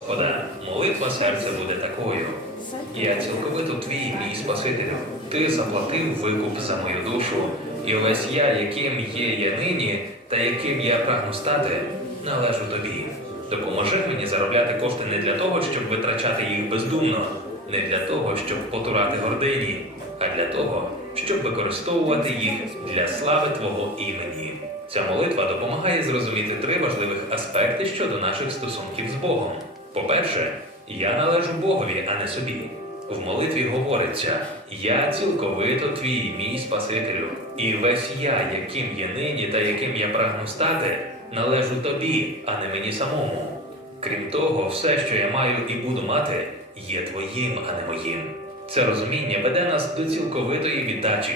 Господа, молитва серця буде такою. Я цілковито твій, мій Спасителю. Ти заплатив викуп за мою душу, і весь я, яким є я нині, та яким я прагну стати, належу тобі. Допоможи мені заробляти кошти не для того, щоб витрачати їх бездумно, не для того, щоб потурати гордині, а для того, щоб використовувати їх для слави Твого імені. Ця молитва допомагає зрозуміти три важливих аспекти щодо наших стосунків з Богом. По-перше, я належу Богові, а не собі. В молитві говориться: Я цілковито твій, мій Спасителю, і весь я, яким є нині та яким я прагну стати, належу тобі, а не мені самому. Крім того, все, що я маю і буду мати, є твоїм, а не моїм. Це розуміння веде нас до цілковитої віддачі,